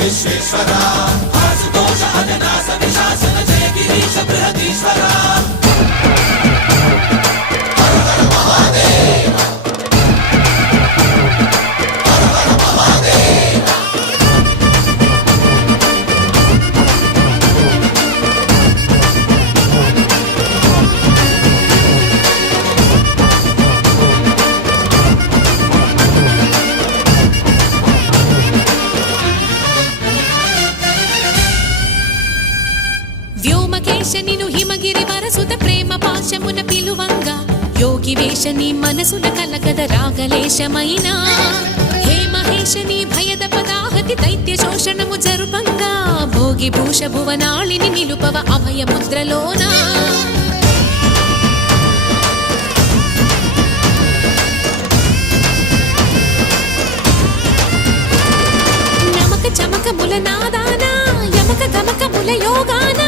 విశ్వేశ్వరా ఆశుతోష అజనాశ విశాసన జయ గిరీశ బృహదీశ్వరా వ్యోమకేశనిను హిమగిరి వరసుత ప్రేమ పాశమున పిలువంగా యోగి వేషని మనసున కలకద రాగలేశమైనా హే మహేశని భయద పదాహతి దైత్య శోషణము జరుపంగా భోగి భూష భువనాళిని నిలుపవ అభయ ముద్రలోనా నమక చమక ముల నాదానా యమక గమక ముల యోగానా